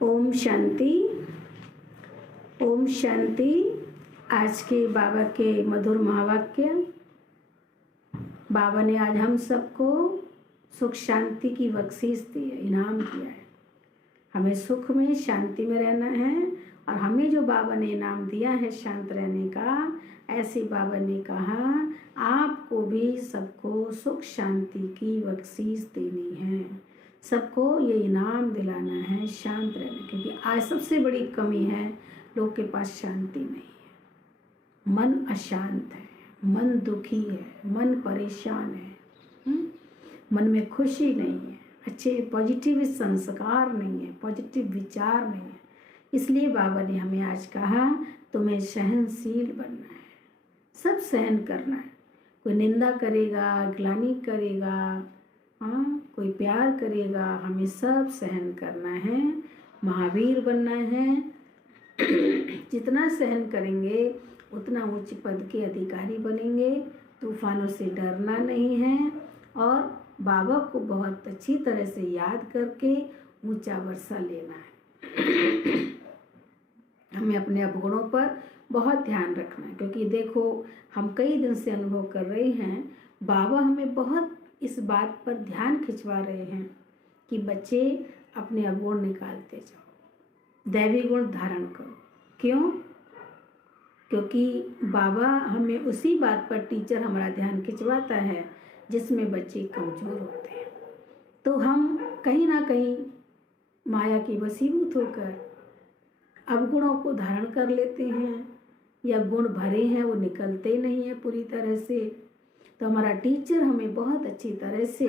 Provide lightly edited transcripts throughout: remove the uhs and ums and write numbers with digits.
ओम शांति। ओम शांति। आज के बाबा के मधुर महावाक्य। बाबा ने आज हम सबको सुख शांति की बख्शीश दी है, इनाम दिया है। हमें सुख में शांति में रहना है और हमें जो बाबा ने इनाम दिया है शांत रहने का, ऐसे बाबा ने कहा आपको भी सबको सुख शांति की बख्शीश देनी है। सबको ये इनाम दिलाना है शांत रहने, क्योंकि आज सबसे बड़ी कमी है लोग के पास शांति नहीं है। मन अशांत है, मन दुखी है, मन परेशान है, मन में खुशी नहीं है, अच्छे पॉजिटिव संस्कार नहीं है, पॉजिटिव विचार नहीं है। इसलिए बाबा ने हमें आज कहा तुम्हें सहनशील बनना है, सब सहन करना है। कोई निंदा करेगा, ग्लानि करेगा, कोई प्यार करेगा, हमें सब सहन करना है, महावीर बनना है। जितना सहन करेंगे उतना ऊंचे पद के अधिकारी बनेंगे। तूफानों से डरना नहीं है और बाबा को बहुत अच्छी तरह से याद करके ऊंचा वर्षा लेना है। हमें अपने अवगुणों पर बहुत ध्यान रखना है, क्योंकि देखो हम कई दिन से अनुभव कर रहे हैं, बाबा हमें बहुत इस बात पर ध्यान खिंचवा रहे हैं कि बच्चे अपने अवगुण निकालते जाओ, दैवी गुण धारण करो। क्यों? क्योंकि बाबा हमें उसी बात पर टीचर हमारा ध्यान खिंचवाता है जिसमें बच्चे कमज़ोर होते हैं। तो हम कहीं ना कहीं माया की वशीभूत होकर अवगुणों को धारण कर लेते हैं, या गुण भरे हैं वो निकलते नहीं हैं पूरी तरह से। तो हमारा टीचर हमें बहुत अच्छी तरह से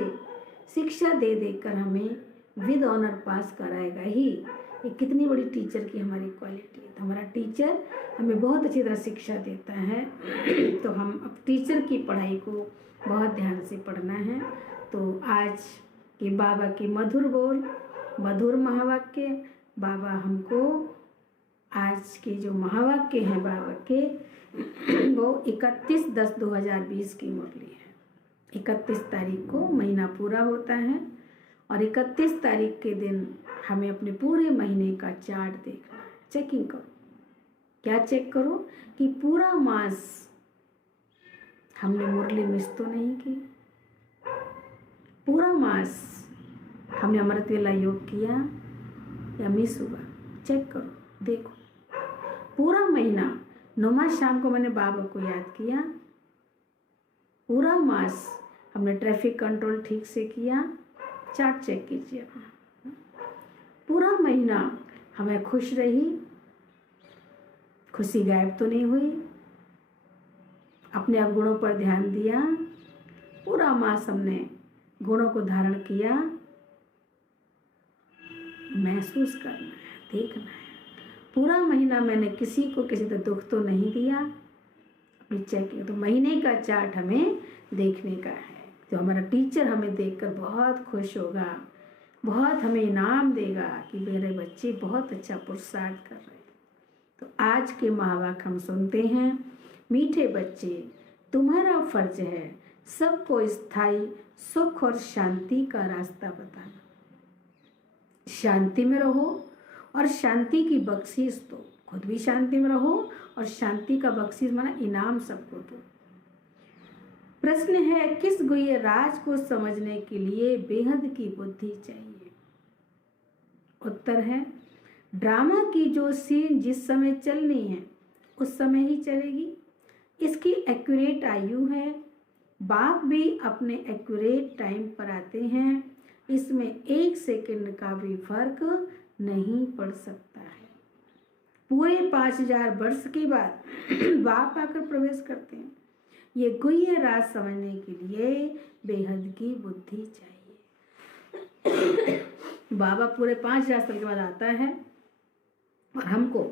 शिक्षा दे देकर हमें विद ऑनर पास कराएगा ही। ये कितनी बड़ी टीचर की हमारी क्वालिटी है। तो हमारा टीचर हमें बहुत अच्छी तरह शिक्षा देता है। तो हम अब टीचर की पढ़ाई को बहुत ध्यान से पढ़ना है। तो आज के बाबा के मधुर बोल, मधुर महावाक्य, बाबा हमको आज के जो महावाक्य हैं बाबा के, वो 31/10/2020 की मुरली है। 31 तारीख को महीना पूरा होता है और 31 तारीख के दिन हमें अपने पूरे महीने का चार्ट देखना है। चेकिंग करो। क्या चेक करो? कि पूरा मास हमने मुरली मिस तो नहीं की, पूरा मास हमने अमृत वेला योग किया या मिस हुआ। चेक करो, देखो। पूरा महीना नुमा शाम को मैंने बाबा को याद किया, पूरा मास हमने ट्रैफिक कंट्रोल ठीक से किया। चार्ट चेक कीजिए। पूरा महीना हमें खुश रही, खुशी गायब तो नहीं हुई, अपने अवगुणों पर ध्यान दिया, पूरा मास हमने गुणों को धारण किया। महसूस करना है, देखना है। पूरा महीना मैंने किसी को किसी तरह दुख तो नहीं दिया, अपनी चेकिंग। तो महीने का चार्ट हमें देखने का है। तो हमारा टीचर हमें देखकर बहुत खुश होगा, बहुत हमें इनाम देगा कि मेरे बच्चे बहुत अच्छा पुरुषार्थ कर रहे हैं। तो आज के महावाक्य हम सुनते हैं। मीठे बच्चे, तुम्हारा फर्ज है सबको स्थायी सुख और शांति का रास्ता बताना। शांति में रहो और शांति की बख्शीश दो। खुद भी शांति में रहो और शांति का बख्शीश माना इनाम सबको दो। प्रश्न है, किस गुह्य राज को समझने के लिए बेहद की बुद्धि चाहिए? उत्तर है, ड्रामा की जो सीन जिस समय चलनी है उस समय ही चलेगी। इसकी एक्यूरेट आयु है। बाप भी अपने एक्यूरेट टाइम पर आते हैं। इसमें 1 सेकंड का भी फर्क नहीं पड़ सकता है। पूरे 5000 वर्ष के बाद बाप आकर प्रवेश करते हैं। ये गुह्य राज समझने के लिए बेहद की बुद्धि चाहिए। बाबा पूरे 5000 साल के बाद आता है और हमको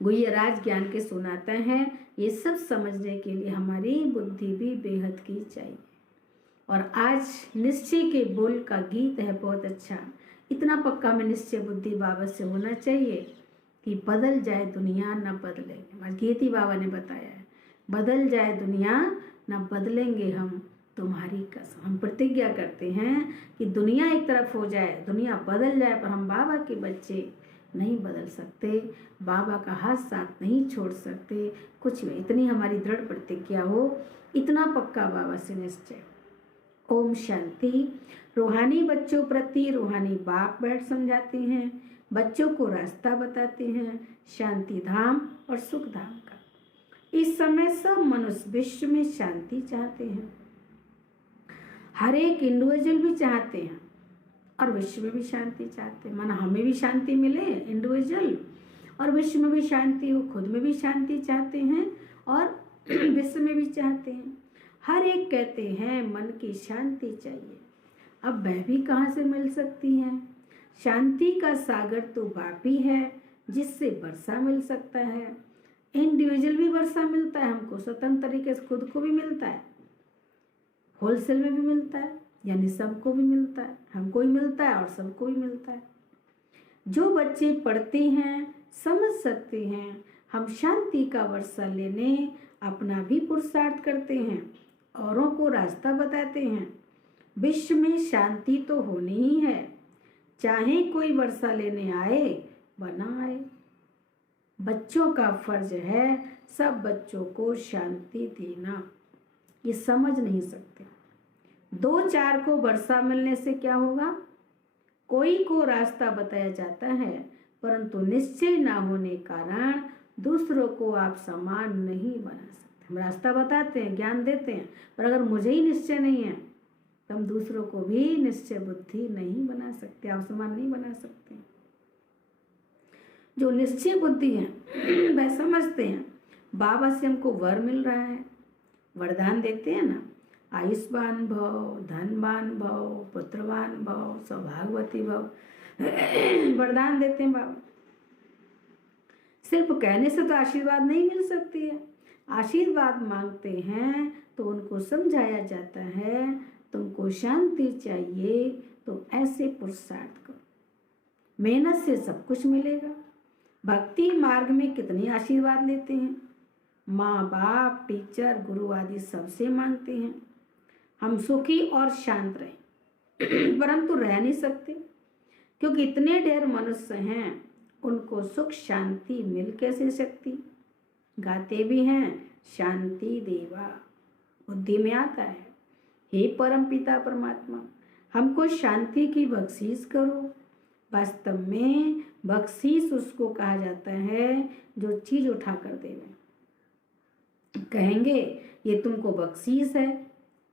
गुह्य राज ज्ञान के सुनाता है। ये सब समझने के लिए हमारी बुद्धि भी बेहद की चाहिए। और आज निश्चय के बोल का गीत है बहुत अच्छा। इतना पक्का में निश्चय बुद्धि बाबा से होना चाहिए कि बदल जाए दुनिया न बदलेंगे। गीत ही बाबा ने बताया है, बदल जाए दुनिया न बदलेंगे हम तुम्हारी कसम। हम प्रतिज्ञा करते हैं कि दुनिया एक तरफ हो जाए, दुनिया बदल जाए, पर हम बाबा के बच्चे नहीं बदल सकते, बाबा का हाथ साथ नहीं छोड़ सकते, कुछ भी। इतनी हमारी दृढ़ प्रतिज्ञा हो, इतना पक्का बाबा से निश्चय। ओम शांति। रूहानी बच्चों प्रति रूहानी बाप बैठ समझाते हैं, बच्चों को रास्ता बताते हैं शांति धाम और सुख धाम का। इस समय सब मनुष्य विश्व में शांति चाहते हैं, हर एक इंडिविजुअल भी चाहते हैं और विश्व में भी शांति चाहते हैं। माना हमें भी शांति मिले इंडिविजुअल, और विश्व में भी शांति हो, खुद में भी शांति चाहते हैं और विश्व में भी चाहते हैं। हर एक कहते हैं मन की शांति चाहिए। अब वह भी कहाँ से मिल सकती है? शांति का सागर तो बाप ही है, जिससे वर्षा मिल सकता है। इंडिविजुअल भी वर्षा मिलता है हमको, स्वतंत्र तरीके से खुद को भी मिलता है, होलसेल में भी मिलता है, यानी सबको भी मिलता है, हमको भी मिलता है और सबको भी मिलता है। जो बच्चे पढ़ते हैं समझ सकते हैं, हम शांति का वर्षा लेने अपना भी पुरुषार्थ करते हैं, औरों को रास्ता बताते हैं। विश्व में शांति तो होनी ही है, चाहे कोई वर्षा लेने आए व ना आए। बच्चों का फर्ज है सब बच्चों को शांति देना। ये समझ नहीं सकते। 2-4 को वर्षा मिलने से क्या होगा? कोई को रास्ता बताया जाता है, परंतु निश्चय ना होने कारण दूसरों को आप समान नहीं बना सकते। हम रास्ता बताते हैं, ज्ञान देते हैं, पर अगर मुझे ही निश्चय नहीं है तो हम दूसरों को भी निश्चय बुद्धि नहीं बना सकते, आप समान नहीं बना सकते। जो निश्चय बुद्धि है वह समझते हैं बाबा से हमको वर मिल रहा है, वरदान देते हैं ना, आयुष्मान भव, धनवान भव, पुत्रवान भव, सौभाग्यवती भव, वरदान देते हैं बाबा। सिर्फ कहने से तो आशीर्वाद नहीं मिल सकती है। आशीर्वाद मांगते हैं तो उनको समझाया जाता है तुमको शांति चाहिए तो ऐसे पुरुषार्थ करो, मेहनत से सब कुछ मिलेगा। भक्ति मार्ग में कितने आशीर्वाद लेते हैं, माँ बाप, टीचर, गुरु आदि सबसे मांगते हैं हम सुखी और शांत रहें, परंतु रह नहीं सकते क्योंकि इतने ढेर मनुष्य हैं, उनको सुख शांति मिल कैसे सकती। गाते भी हैं शांति देवा, बुद्धि में आता है, हे परम पिता परमात्मा हमको शांति की बख्शीश करो। वास्तव में बख्शीश उसको कहा जाता है जो चीज उठा कर देवे। कहेंगे ये तुमको बख्शीश है,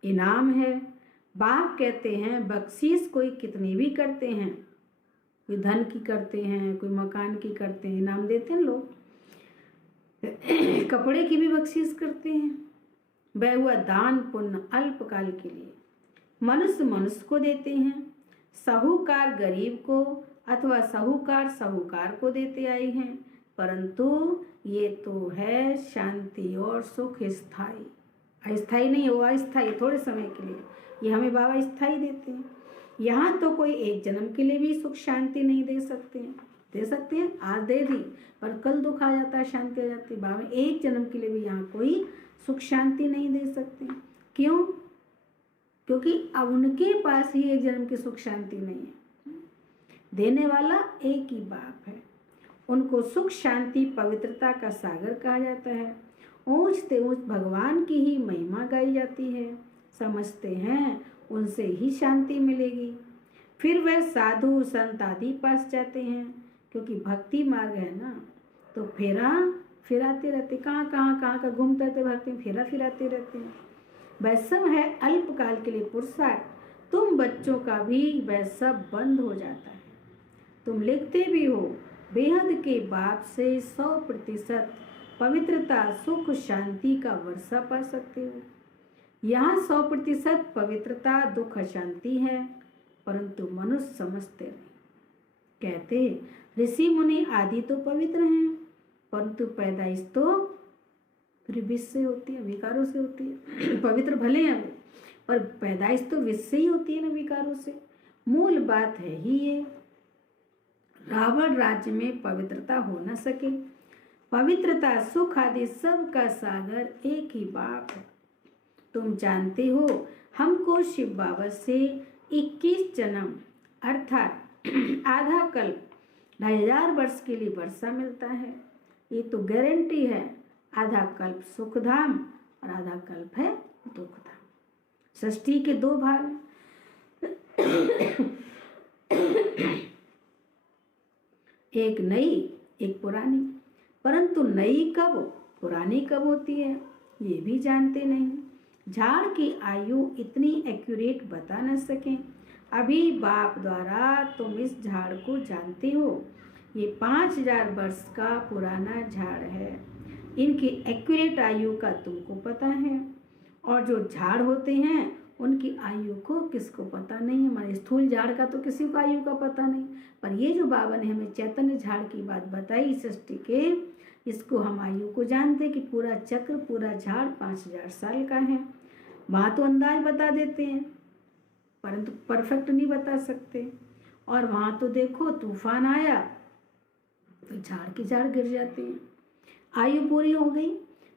इनाम है। बाप कहते हैं बख्शीश कोई कितनी भी करते हैं, कोई धन की करते हैं, कोई मकान की करते हैं, इनाम देते हैं लोग, कपड़े की भी बख्शीश करते हैं। वह हुआ दान पुण्य अल्पकाल के लिए, मनुष्य मनुष्य को देते हैं, साहूकार गरीब को अथवा साहूकार को देते आए हैं, परंतु ये तो है शांति और सुख स्थायी, अस्थाई नहीं हुआ, अस्थाई थोड़े समय के लिए, ये हमें बाबा स्थायी देते हैं। यहाँ तो कोई एक जन्म के लिए भी सुख शांति नहीं दे सकते हैं, दे सकते हैं आज दे दी पर कल दुख आ जाता है, शांति आ जाती है। बाबा एक जन्म के लिए भी यहाँ कोई सुख शांति नहीं दे सकते। क्यों? क्योंकि अब उनके पास ही एक जन्म की सुख शांति नहीं है, देने वाला एक ही बाप है। उनको सुख शांति पवित्रता का सागर कहा जाता है। ऊंच से ऊंच भगवान की ही महिमा गाई जाती है, समझते हैं उनसे ही शांति मिलेगी। फिर वह साधु संत आदि पास जाते हैं, क्योंकि भक्ति मार्ग है ना, तो फेरा फिराते रहते, कहाँ का घूमते रहते, भक्ति फेरा फिराते रहते हैं। वह सब है अल्पकाल के लिए पुरुषार्थ। तुम बच्चों का भी वह सब बंद हो जाता है। तुम लिखते भी हो बेहद के बाप से 100% पवित्रता सुख शांति का वर्षा पा सकते हो। यहाँ 100% पवित्रता दुख शांति है, परंतु मनुष्य समझते नहीं। कहते ऋषि मुनि आदि तो पवित्र हैं, परंतु पैदाइश तो फिर विष से होती है, विकारों से होती है। पवित्र भले हैं वो, पर पैदाइश तो विष से ही होती है ना, विकारों से। मूल बात है ही ये, रावण राज्य में पवित्रता हो न सके। पवित्रता सुख आदि सब का सागर एक ही बाप है। तुम जानते हो हमको शिव बाबा से 21 जन्म अर्थात आधा कल्प 2,500 वर्ष के लिए वर्षा मिलता है। ये तो गारंटी है। आधा कल्प सुखधाम और आधा कल्प है दुखधाम। सृष्टि के 2 भाग हैं। एक नई एक पुरानी। परंतु नई कब पुरानी कब होती है ये भी जानते नहीं। झाड़ की आयु इतनी एक्यूरेट बता न सकें। अभी बाप द्वारा तुम इस झाड़ को जानते हो। ये 5,000 वर्ष का पुराना झाड़ है। इनकी एक्यूरेट आयु का तुमको पता है। और जो झाड़ होते हैं उनकी आयु को किसको पता नहीं। हमारे स्थूल झाड़ का तो किसी को आयु का पता नहीं। पर ये जो बाबा ने हमें चैतन्य झाड़ की बात बताई सृष्टि के, इसको हम आयु को जानते कि पूरा चक्र पूरा झाड़ 5,000 साल का है। वहाँ तो अंदाज बता देते हैं परंतु परफेक्ट नहीं बता सकते। और वहाँ तो देखो तूफान आया तो झाड़ के झाड़ गिर जाते हैं। आयु पूरी हो गई।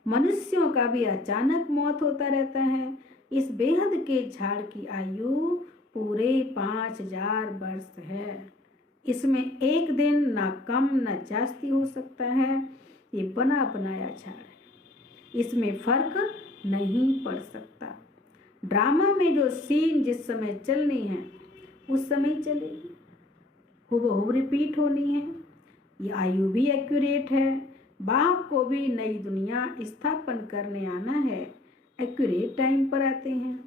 मनुष्यों का भी अचानक मौत होता रहता है। इस बेहद के झाड़ की आयु पूरे 5,000 वर्ष है। इसमें एक दिन ना कम न जास्ती हो सकता है। ये बना बनाया झाड़ है। इसमें फर्क नहीं पड़ सकता। ड्रामा में जो सीन जिस समय चलनी है उस समय चलेगी, हुबहू रिपीट होनी है। ये आयु भी एक्यूरेट है। बाप को भी नई दुनिया स्थापन करने आना है। एक्यूरेट टाइम पर आते हैं।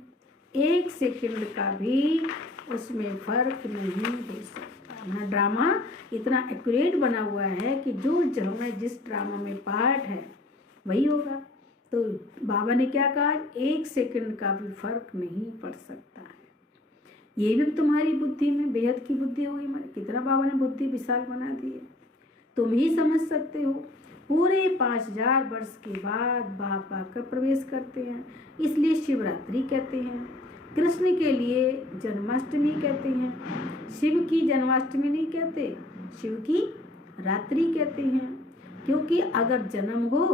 1 सेकंड का भी उसमें फर्क नहीं हो सकता। हमारा ड्रामा इतना एक्यूरेट बना हुआ है कि जो हमें जिस ड्रामा में पार्ट है वही होगा। तो बाबा ने क्या कहा, 1 सेकंड का भी फर्क नहीं पड़ सकता है। ये भी तुम्हारी बुद्धि में बेहद की बुद्धि होगी। हमारे कितना बाबा ने बुद्धि विशाल बना दी है, तुम ही समझ सकते हो। पूरे 5,000 वर्ष के बाद बाप आकर प्रवेश करते हैं। इसलिए शिवरात्रि कहते हैं। कृष्ण के लिए जन्माष्टमी कहते हैं। शिव की जन्माष्टमी नहीं कहते, शिव की रात्रि कहते हैं। क्योंकि अगर जन्म हो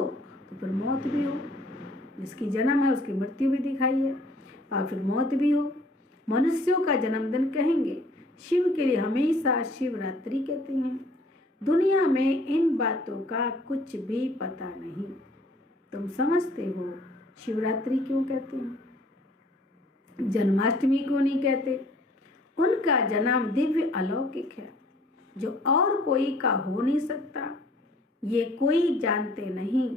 तो फिर मौत भी हो। जिसकी जन्म है उसकी मृत्यु भी दिखाई है और फिर मौत भी हो। मनुष्यों का जन्मदिन कहेंगे। शिव के लिए हमेशा शिवरात्रि कहते हैं। दुनिया में इन बातों का कुछ भी पता नहीं। तुम समझते हो शिवरात्रि क्यों कहते हैं, जन्माष्टमी क्यों नहीं कहते। उनका जन्म दिव्य अलौकिक है जो और कोई का हो नहीं सकता। ये कोई जानते नहीं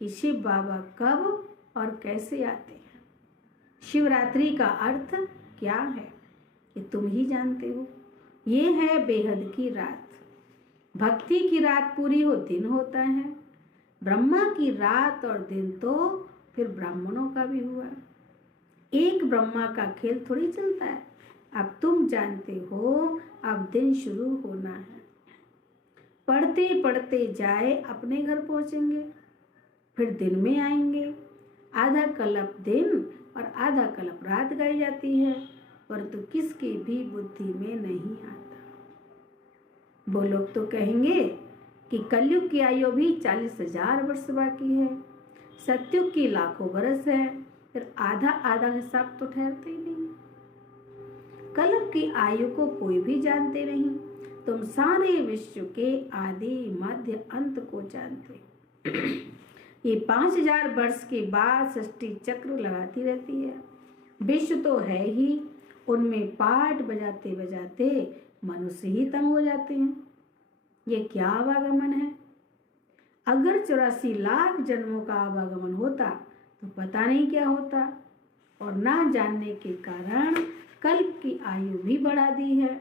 कि शिव बाबा कब और कैसे आते हैं। शिवरात्रि का अर्थ क्या है ये तुम ही जानते हो। ये है बेहद की रात। भक्ति की रात पूरी हो दिन होता है। ब्रह्मा की रात और दिन तो फिर ब्राह्मणों का भी हुआ। एक ब्रह्मा का खेल थोड़ी चलता है। अब तुम जानते हो अब दिन शुरू होना है। पढ़ते पढ़ते जाए अपने घर पहुंचेंगे, फिर दिन में आएंगे। आधा कल्प दिन और आधा कल्प रात गाई जाती है, परंतु किसकी भी बुद्धि में नहीं आता। वो लोग तो कहेंगे कि कलयुग की आयु भी 40,000 वर्ष बाकी है, सतयुग की लाखों वर्ष है, फिर आधा आधा हिसाब तो ठहरते ही नहीं। कल्प की आयु को कोई भी जानते नहीं। तुम सारे विश्व के आदि मध्य अंत को जानते। ये 5,000 वर्ष के बाद सृष्टि चक्र लगाती रहती है। विश्व तो है ही, उनमें पाठ बजाते बजाते मनुष्य ही तंग हो जाते हैं। ये क्या आवागमन है। अगर 84 लाख जन्मों का आवागमन होता तो पता नहीं क्या होता। और ना जानने के कारण कल्प की आयु भी बढ़ा दी है।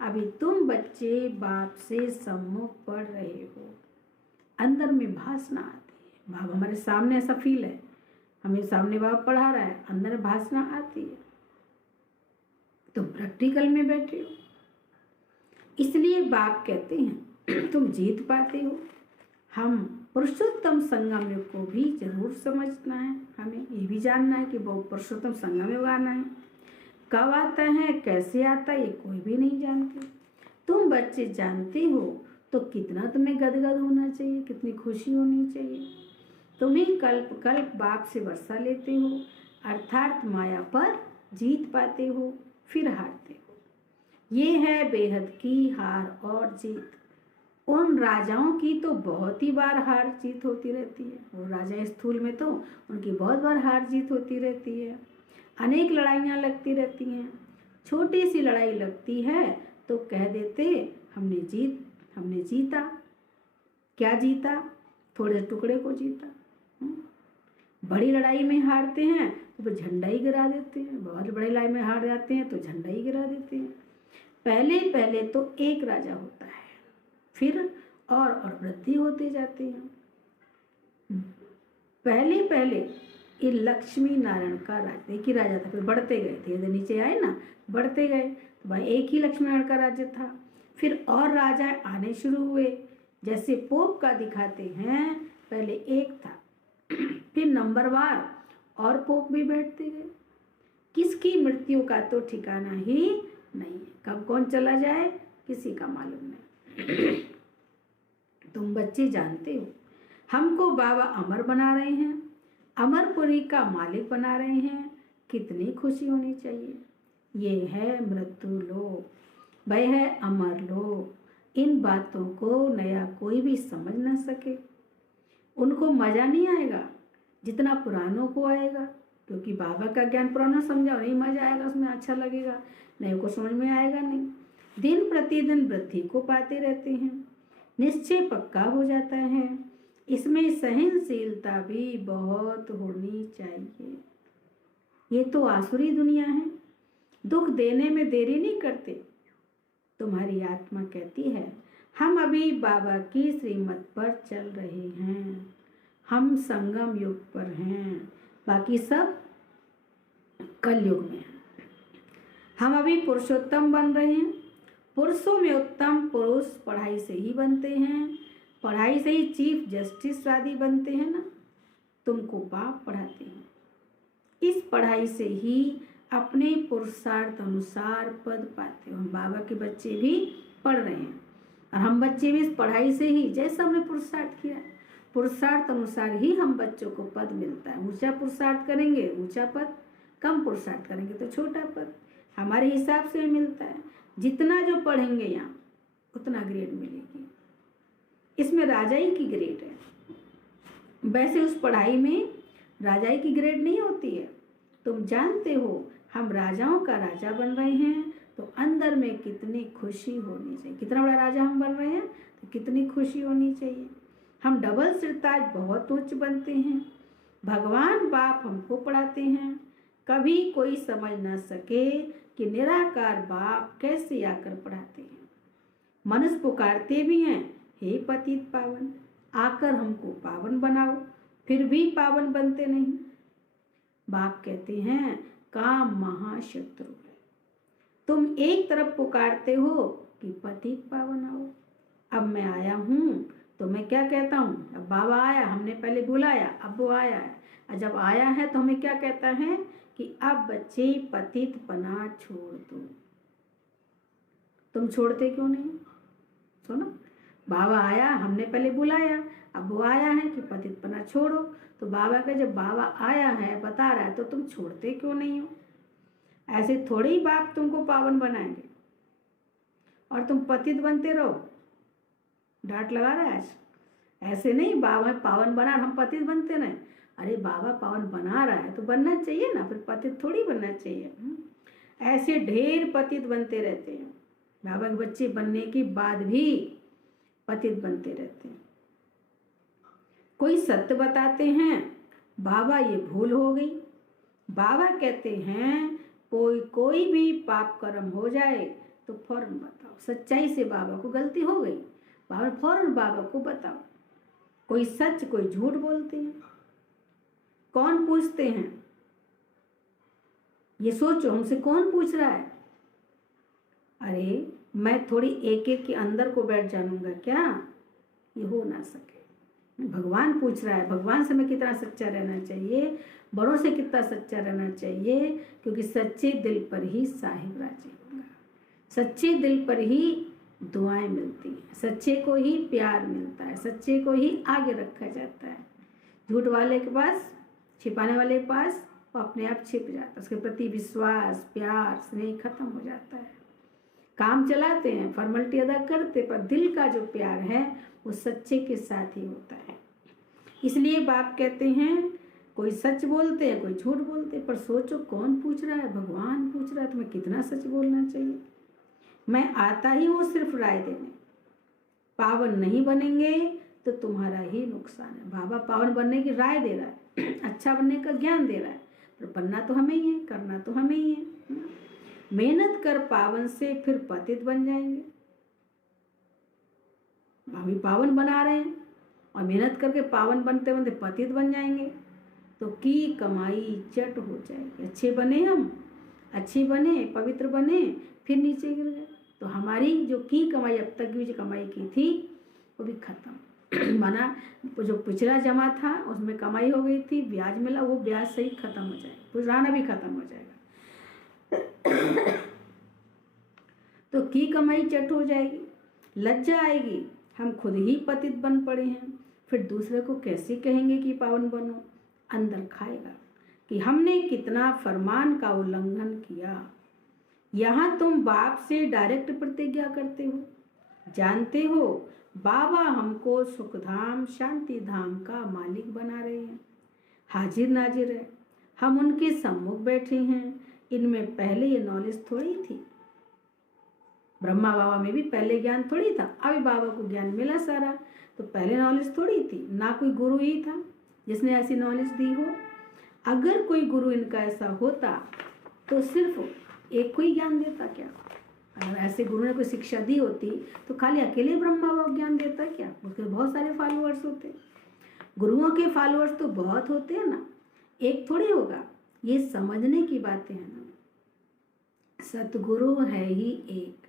अभी तुम बच्चे बाप से सम्मुख पढ़ रहे हो, अंदर में भासना आती है। बाप हमारे सामने ऐसा फील है, हमें सामने बाप पढ़ा रहा है, अंदर भासना आती है। तुम प्रैक्टिकल में बैठे हो, इसलिए बाप कहते हैं तुम जीत पाते हो। हम पुरुषोत्तम संगम युग को भी जरूर समझना है। हमें ये भी जानना है कि वो पुरुषोत्तम संगम युग आना है। कब आता है कैसे आता है ये कोई भी नहीं जानते। तुम बच्चे जानते हो तो कितना तुम्हें गदगद होना चाहिए, कितनी खुशी होनी चाहिए। तुम्हें कल्प कल्प बाप से वर्षा लेते हो, अर्थात माया पर जीत पाते हो, फिर हारते हो। ये है बेहद की हार और जीत। उन राजाओं की तो बहुत ही बार हार जीत होती रहती है। वो राजा स्थूल में तो उनकी बहुत बार हार जीत होती रहती है। अनेक लड़ाइयाँ लगती रहती हैं। छोटी सी लड़ाई लगती है तो कह देते हमने जीता। क्या जीता? थोड़े टुकड़े को जीता। बड़ी लड़ाई में हारते हैं तो फिर झंडा ही गिरा देते हैं। बहुत बड़ी लड़ाई में हार जाते हैं तो झंडा ही गिरा देते हैं। पहले पहले तो एक राजा होता है, फिर और वृद्धि होते जाते हैं। पहले पहले ये लक्ष्मी नारायण का राज्य एक ही राजा था, फिर बढ़ते गए, धीरे धीरे नीचे आए ना, बढ़ते गए। तो भाई एक ही लक्ष्मी नारायण का राज्य था। फिर और राजा आने शुरू हुए, जैसे पोप का दिखाते हैं, पहले एक था, फिर नंबरवार और पोप भी बैठते गए। किसकी मृत्यु का तो ठिकाना ही नहीं है, कब कौन चला जाए किसी का मालूम नहीं। तुम बच्चे जानते हो, हमको बाबा अमर बना रहे हैं, अमरपुरी का मालिक बना रहे हैं। कितनी खुशी होनी चाहिए। ये है मृत्यु लोक, वह है अमर लोक। इन बातों को नया कोई भी समझ ना सके, उनको मज़ा नहीं आएगा जितना पुरानों को आएगा, क्योंकि बाबा का ज्ञान पुराना समझाओ नहीं मज़ा आएगा, उसमें अच्छा लगेगा, नए को समझ में आएगा नहीं। दिन प्रतिदिन वृद्धि को पाते रहते हैं, निश्चय पक्का हो जाता है। इसमें सहनशीलता भी बहुत होनी चाहिए। ये तो आसुरी दुनिया है, दुख देने में देरी नहीं करते। तुम्हारी आत्मा कहती है हम अभी बाबा की श्रीमत पर चल रहे हैं, हम संगम युग पर हैं, बाकी सब कलयुग में हैं। हम अभी पुरुषोत्तम बन रहे हैं। पुरुषों में उत्तम पुरुष पढ़ाई से ही बनते हैं, पढ़ाई से ही चीफ जस्टिस आदि बनते हैं ना। तुमको बाप पढ़ाते हैं, इस पढ़ाई से ही अपने पुरुषार्थ अनुसार पद पाते हो। हम बाबा के बच्चे भी पढ़ रहे हैं और हम बच्चे भी इस पढ़ाई से ही, जैसा हमने पुरुषार्थ किया, पुरुषार्थ अनुसार ही हम बच्चों को पद मिलता है। ऊंचा पुरुषार्थ करेंगे ऊंचा पद, कम पुरुषार्थ करेंगे तो छोटा पद। हमारे हिसाब से मिलता है, जितना जो पढ़ेंगे यहाँ उतना ग्रेड मिलेगी। इसमें राजाई की ग्रेड है, वैसे उस पढ़ाई में राजाई की ग्रेड नहीं होती है। तुम जानते हो हम राजाओं का राजा बन रहे हैं तो अंदर में कितनी खुशी होनी चाहिए। कितना बड़ा राजा हम बन रहे हैं तो कितनी खुशी होनी चाहिए। हम डबल सिरताज बहुत उच्च बनते हैं। भगवान बाप हमको पढ़ाते हैं। कभी कोई समझ ना सके कि निराकार बाप कैसे आकर पढ़ाते हैं। मनुष्य पुकारते भी हैं, हे पतित पावन, आकर हमको पावन बनाओ, फिर भी पावन बनते नहीं। बाप कहते हैं काम महाशत्रु है। तुम एक तरफ पुकारते हो कि पतित पावन आओ, अब मैं आया हूँ तो मैं क्या कहता हूँ, अब बाबा आया, हमने पहले बुलाया, अब वो आया है, और जब आया है तो हमें क्या कहता है कि अब बच्चे पतित पना छोड़ दो। तुम छोड़ते क्यों नहीं? सुनो, बाबा आया, हमने पहले बुलाया, अब वो आया है कि पतित पना छोड़ो। तो बाबा का जब बाबा आया है, बता रहा है, तो तुम छोड़ते क्यों नहीं हो? ऐसे थोड़े ही बाप तुमको पावन बनाएंगे और तुम पतित बनते रहो। डांट लगा रहा है आज, ऐसे नहीं बाबा पावन बना हम पतित बनते नहीं। अरे बाबा पावन बना रहा है तो बनना चाहिए ना, फिर पतित थोड़ी बनना चाहिए। ऐसे ढेर पतित बनते रहते हैं, बाबा के बच्चे बनने के बाद भी पतित बनते रहते हैं। कोई सत्य बताते हैं, बाबा ये भूल हो गई। बाबा कहते हैं कोई भी पाप कर्म हो जाए तो फौरन बताओ। सच्चाई से बाबा को गलती हो गई, बाबा फौरन बाबा को बताओ। कोई सच कोई झूठ बोलते हैं, कौन पूछते हैं? ये सोचो, हमसे कौन पूछ रहा है? अरे मैं थोड़ी एक एक के अंदर को बैठ जानूंगा क्या? ये हो ना सके। भगवान पूछ रहा है, भगवान से मैं कितना सच्चा रहना चाहिए, बड़ों से कितना सच्चा रहना चाहिए, क्योंकि सच्चे दिल पर ही साहिब राजी होगा। सच्चे दिल पर ही दुआएं मिलती हैं, सच्चे को ही प्यार मिलता है, सच्चे को ही आगे रखा जाता है। झूठ वाले के पास, छिपाने वाले के पास वो अपने आप छिप जाता है, उसके प्रति विश्वास प्यार स्नेह खत्म हो जाता है। काम चलाते हैं, फॉर्मेलिटी अदा करते, पर दिल का जो प्यार है वो सच्चे के साथ ही होता है। इसलिए बाप कहते हैं कोई सच बोलते हैं, कोई झूठ बोलते हैं, पर सोचो कौन पूछ रहा है? भगवान पूछ रहा है तुम्हें कितना सच बोलना चाहिए। मैं आता ही हूँ सिर्फ राय देने। पावन नहीं बनेंगे तो तुम्हारा ही नुकसान है। बाबा पावन बनने की राय दे रहा है, अच्छा बनने का ज्ञान दे रहा है, पर बनना तो हमें ही है, करना तो हमें ही है। मेहनत कर पावन से फिर पतित बन जाएंगे। अभी पावन बना रहे हैं और मेहनत करके पावन बनते बनते पतित बन जाएंगे तो की कमाई चट हो जाएगी। अच्छे बने, हम अच्छे बने, पवित्र बने, फिर नीचे गिर गए तो हमारी जो की कमाई अब तक की जो कमाई की थी वो भी खत्म। माना जो पिछला जमा था उसमें कमाई हो गई थी, ब्याज मिला, वो ब्याज से ही खत्म हो जाएगा, पुराना भी खत्म हो जाएगा। तो की कमाई चट हो जाएगी, लज्जा आएगी, हम खुद ही पतित बन पड़े हैं, फिर दूसरे को कैसे कहेंगे कि पावन बनो। अंदर खाएगा कि हमने कितना फरमान का उल्लंघन किया। यहाँ तुम बाप से डायरेक्ट प्रतिज्ञा करते हो, जानते हो बाबा हमको सुखधाम शांति धाम का मालिक बना रहे हैं, हाजिर नाजिर है, हम उनके सम्मुख बैठे हैं। इनमें पहले ये नॉलेज थोड़ी थी, ब्रह्मा बाबा में भी पहले ज्ञान थोड़ी था, अभी बाबा को ज्ञान मिला सारा, तो पहले नॉलेज थोड़ी थी, ना कोई गुरु ही था जिसने ऐसी नॉलेज दी हो। अगर कोई गुरु इनका ऐसा होता तो सिर्फ एक को ही ज्ञान देता क्या? अगर ऐसे गुरु ने कोई शिक्षा दी होती तो खाली अकेले ब्रह्मा बाबा ज्ञान देता क्या? उसके बहुत सारे फॉलोअर्स होते। गुरुओं के फॉलोअर्स तो बहुत होते हैं ना, एक थोड़ी होगा। ये समझने की बातें हैं ना। सतगुरु है ही एक।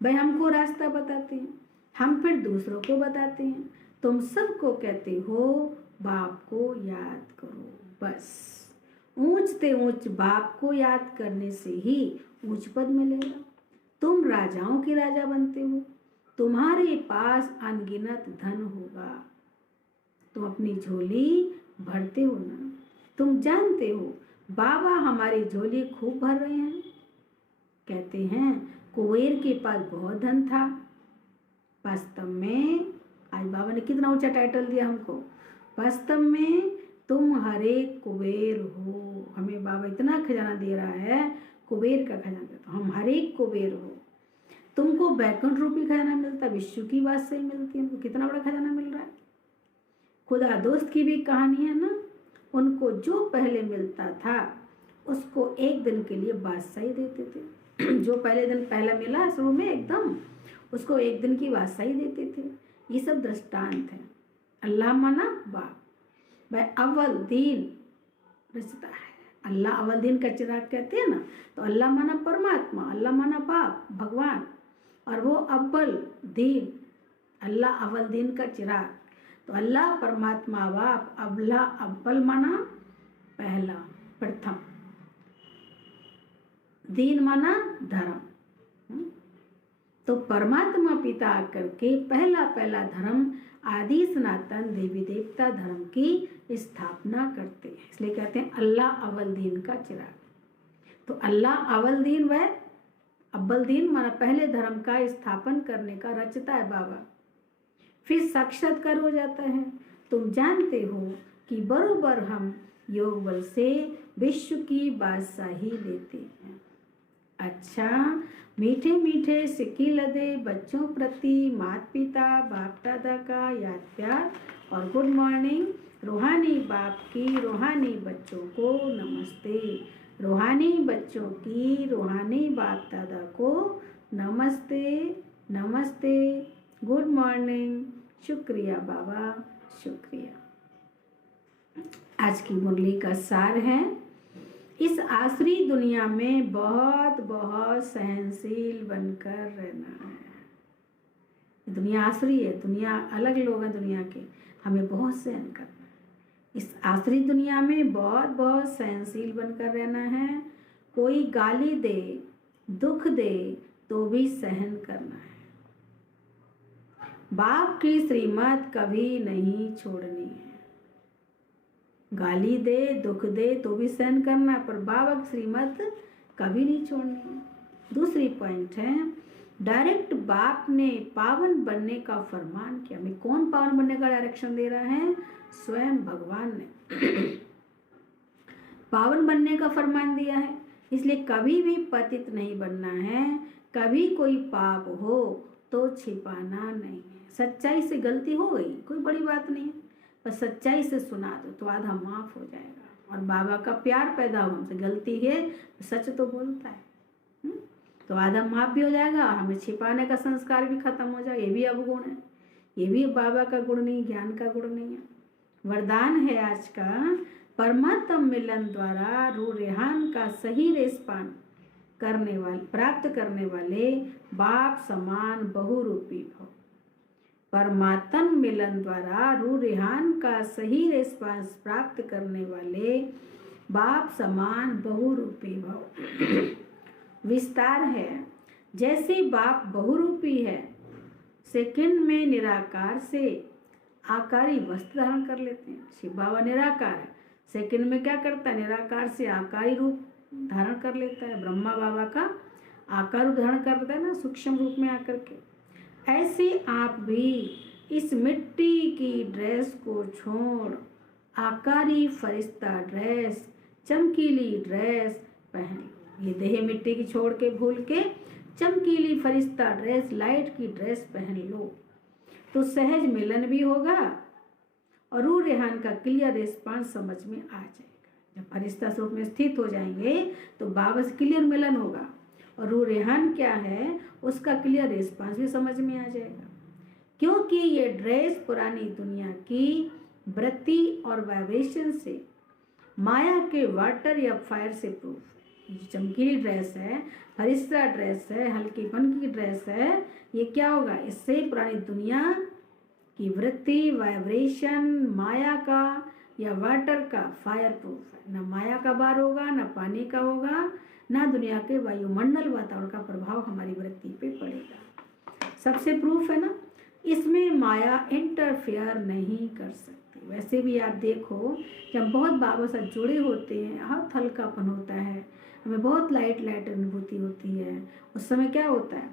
भाई हमको रास्ता बताते हैं, हम फिर दूसरों को बताते हैं। तुम सबको कहते हो बाप को याद करो, बस ऊंचते ऊंच बाप को याद करने से ही ऊंच पद मिलेगा। तुम राजाओं के राजा बनते हो, तुम्हारे पास अनगिनत धन होगा, तुम अपनी झोली भरते हो ना। तुम जानते हो बाबा हमारी झोली खूब भर रहे हैं। कहते हैं कुबेर के पास बहुत धन था, वास्तव में आज बाबा ने कितना ऊंचा टाइटल दिया हमको। वास्तव में तुम हरे कुबेर हो। हमें बाबा इतना खजाना दे रहा है, कुबेर का खजाना देता, हम हरे कुबेर हो। तुमको बैकुंठ रूपी खजाना मिलता, विश्व की बात से मिलती है, उनको कितना बड़ा खजाना मिल रहा है। खुदा दोस्त की भी कहानी है ना, उनको जो पहले मिलता था उसको एक दिन के लिए बादशाही देते थे। जो पहले दिन पहला मिला शुरू में एकदम, उसको एक दिन की बादशाही देते थे। ये सब दृष्टांत है। अल्लाह माना बाप, भाई अव्वल दीन रचता है। अल्लाह अव्वल दीन का चिराग कहते हैं ना, तो अल्लाह माना परमात्मा, अल्लाह माना बाप भगवान, और वो अव्वल दीन, अल्लाह अव्वल दीन का चिराग। तो अल्लाह परमात्मा बाप, अल्लाह अव्वल माना पहला प्रथम, दीन माना धर्म। तो परमात्मा पिता आकर के पहला पहला धर्म आदि सनातन देवी देवता धर्म की स्थापना करते हैं, इसलिए कहते हैं अल्लाह अव्वल दीन का चिराग। तो अल्लाह अव्वल दीन व अव्वल दीन माना पहले धर्म का स्थापन करने का रचता है बाबा, फिर साक्षात्कार हो जाता है। तुम जानते हो कि बरोबर हम योग बल से विश्व की बादशाही लेते हैं। अच्छा, मीठे मीठे सिक्की लदे बच्चों प्रति माता पिता बाप दादा का याद प्यार और गुड मॉर्निंग। रूहानी बाप की रूहानी बच्चों को नमस्ते, रूहानी बच्चों की रूहानी बाप दादा को नमस्ते नमस्ते, गुड मॉर्निंग। शुक्रिया बाबा, शुक्रिया। आज की मुरली का सार है, इस आसरी दुनिया में बहुत बहुत सहनशील बनकर रहना है। दुनिया आसरी है, दुनिया अलग लोग हैं दुनिया के, हमें बहुत सहन करना है। इस आसरी दुनिया में बहुत बहुत सहनशील बनकर रहना है। कोई गाली दे, दुख दे तो भी सहन करना है। बाप की श्रीमत कभी नहीं छोड़नी है। गाली दे, दुख दे तो भी सहन करना है, पर बाबा की श्रीमत कभी नहीं छोड़नी है। दूसरी पॉइंट है, डायरेक्ट बाप ने पावन बनने का फरमान किया। हमें कौन पावन बनने का डायरेक्शन दे रहा है? स्वयं भगवान ने पावन बनने का फरमान दिया है। इसलिए कभी भी पतित नहीं बनना है। कभी कोई पाप हो तो छिपाना नहीं है। सच्चाई से गलती हो गई, कोई बड़ी बात नहीं है, पर सच्चाई से सुना दो तो आधा माफ हो जाएगा और बाबा का प्यार पैदा हो। हमसे गलती है, सच तो बोलता है, तो आधा माफ भी हो जाएगा और हमें छिपाने का संस्कार भी खत्म हो जाएगा। ये भी अवगुण है, ये भी बाबा का गुण नहीं, ज्ञान का गुण नहीं है। वरदान है आज का, परमात्म मिलन द्वारा रूह रेहान का सही रेस्पान करने वाले, प्राप्त करने वाले बाप समान बहुरूपी भव। परमात्म मिलन द्वारा रूह रेहान का सही रेस्पॉन्स प्राप्त करने वाले बाप समान बहुरूपी भव। विस्तार है, जैसे बाप बहुरूपी है, सेकंड में निराकार से आकारी वस्त्र धारण कर लेते हैं। शिव बाबा निराकार है, सेकंड में क्या करता है? निराकार से आकारी रूप धारण कर लेता है। ब्रह्मा बाबा का आकार रूप धारण करता है ना, सूक्ष्म रूप में आकर के। ऐसे आप भी इस मिट्टी की ड्रेस को छोड़ आकारी फरिश्ता ड्रेस, चमकीली ड्रेस पहन लो। ये देह मिट्टी की छोड़ के भूल के चमकीली फरिश्ता ड्रेस, लाइट की ड्रेस पहन लो, तो सहज मिलन भी होगा और रूह रेहान का क्लियर रिस्पॉन्स समझ में आ जाएगा। जब फरिश्ता स्वरूप में स्थित हो जाएंगे तो बाबा से क्लियर मिलन होगा और रूह रेहान क्या है उसका क्लियर रिस्पॉन्स भी समझ में आ जाएगा। क्योंकि ये ड्रेस पुरानी दुनिया की वृत्ति और वाइब्रेशन से, माया के वाटर या फायर से प्रूफ है। ये चमकीली ड्रेस है, फरिश्ता ड्रेस है, हल्कीपन की ड्रेस है, ये क्या होगा? इससे पुरानी दुनिया की वृत्ति, वाइब्रेशन, माया का या वाटर का फायर प्रूफ है। ना माया का बार होगा, ना पानी का होगा, ना दुनिया के वायुमंडल वातावरण का प्रभाव हमारी वृत्ति पे पड़ेगा। सबसे प्रूफ है ना, इसमें माया इंटरफेयर नहीं कर सकती। वैसे भी आप देखो, जब बहुत बाबा से जुड़े होते हैं, हाथ हल्कापन होता है, हमें बहुत लाइट लाइट अनुभूति होती है, उस समय क्या होता है?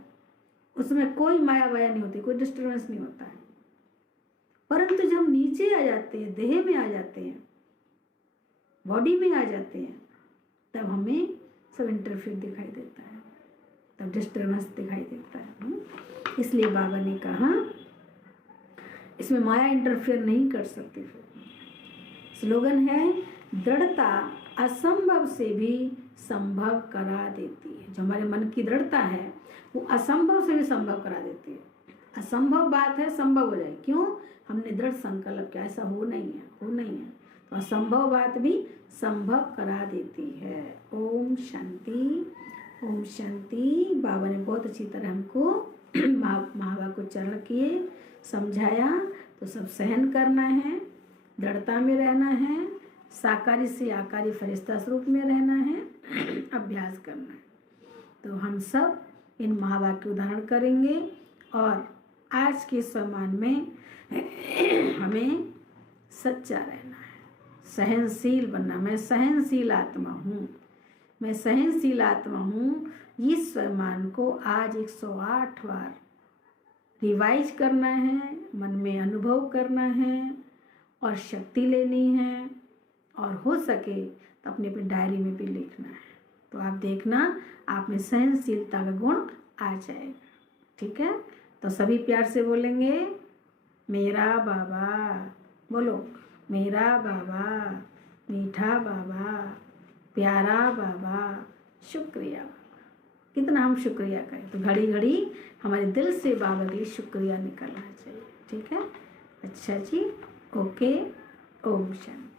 उस समय कोई माया वाया नहीं होती, कोई डिस्टर्बेंस नहीं होता है। परंतु जब नीचे आ जाते हैं, देह में आ जाते हैं, बॉडी में आ जाते हैं, तब हमें सब इंटरफेयर दिखाई देता है, तब डिस्टर्बेंस दिखाई देता है। इसलिए बाबा ने कहा इसमें माया इंटरफेयर नहीं कर सकती। स्लोगन है, दृढ़ता असंभव से भी संभव करा देती है। जो हमारे मन की दृढ़ता है वो असंभव से भी संभव करा देती है। असंभव बात है संभव हो जाए, क्यों? हमने दृढ़ संकल्प किया, ऐसा हो नहीं है, तो असंभव बात भी संभव करा देती है। ओम शांति, ओम शांति। बाबा ने बहुत अच्छी तरह हमको महाबा को चरण किए, समझाया, तो सब सहन करना है, दृढ़ता में रहना है, साकारी से आकारी फरिश्ता स्वरूप में रहना है, अभ्यास करना है। तो हम सब इन महाबा के उदाहरण करेंगे और आज के सम्मान में हमें सच्चा रहना है, सहनशील बनना। मैं सहनशील आत्मा हूँ, मैं सहनशील आत्मा हूँ। इस सम्मान को आज 108 बार रिवाइज करना है, मन में अनुभव करना है और शक्ति लेनी है, और हो सके तो अपनी अपनी डायरी में भी लिखना है। तो आप देखना आप में सहनशीलता का गुण आ जाएगा। ठीक है, तो सभी प्यार से बोलेंगे, मेरा बाबा। बोलो, मेरा बाबा, मीठा बाबा, प्यारा बाबा, शुक्रिया बाबा। कितना हम शुक्रिया करें, तो घड़ी घड़ी हमारे दिल से बाबा के लिए शुक्रिया निकलना चाहिए। ठीक है, अच्छा जी, ओके, ओम शांति।